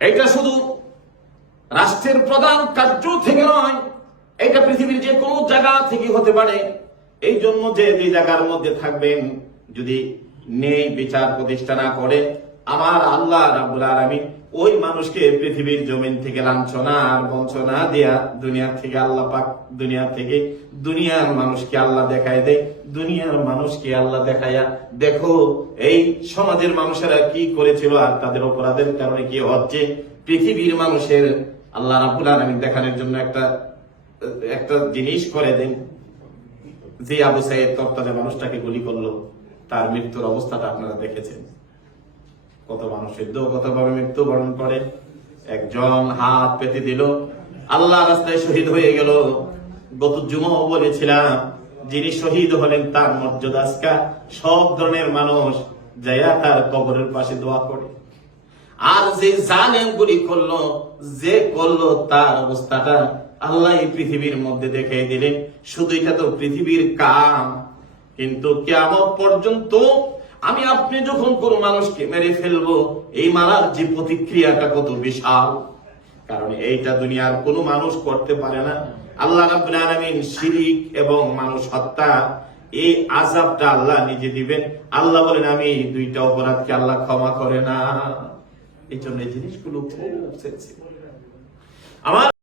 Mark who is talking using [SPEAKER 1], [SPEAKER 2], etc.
[SPEAKER 1] এটা শুধু রাষ্ট্রের প্রধান কার্য থেকে নয়, এটা পৃথিবীর যে কোনো জায়গা থেকে হতে পারে। এই জন্য যে জায়গার মধ্যে থাকবেন, যদি নেই বিচার প্রতিষ্ঠা না করে আমার আল্লাহ রাব্বুল আলামিন ওই মানুষকে পৃথিবীর জমিন থেকে লাঞ্ছনা আর বঞ্চনা দেয়া দুনিয়া থেকে আল্লাহ পাক দুনিয়া থেকে দুনিয়ার মানুষকে আল্লাহ দেখায় দেয়। দুনিয়ার মানুষকে আল্লাহ দেখায়া দেখো, এই সমাজের মানুষেরা কি করেছিল আর তাদের অপরাধের কারণে কি হচ্ছে পৃথিবীর মানুষের আল্লাহ রাব্বুল আলামিন দেখানোর জন্য একটা একটা জিনিস করে দেন। যে আবু সাইদ তত্ত্বালে মানুষটাকে গুলি করল, তার মৃত্যুর অবস্থাটা আপনারা দেখেছেন। কত মানুষ কতভাবে মৃত্যুবরণ করে। একজন হাত পেতে দিল। আল্লাহ রাস্তায় শহীদ হয়ে গেল। গত জুমাও বলেছিলাম, যিনি শহীদ হলেন তার মর্যাদা সব ধরনের মানুষ যাইয়া তার কবরের পাশে দোয়া করে। আর যে জালেম গুলি করল, যে করল তার অবস্থাটা আল্লাহ এই পৃথিবীর মধ্যে দেখিয়ে দিলেন। শুধু এটা তো পৃথিবীর কাম। কিন্তু কেমন পর্যন্ত আমি আপনি যখন কোন মানুষকে মেরে ফেলব, এই মারার যে প্রতিক্রিয়াটা কত বিশাল। কারণ এইটা দুনিয়ার কোনো মানুষ করতে পারে না। আল্লাহ শিরিক এবং মানুষ হত্যা, এই আযাবটা আল্লাহ নিজে দিবেন। আল্লাহ বলেন, আমি দুইটা অপরাধকে আল্লাহ ক্ষমা করে না। এই জন্য এই জিনিসগুলো খুব আমার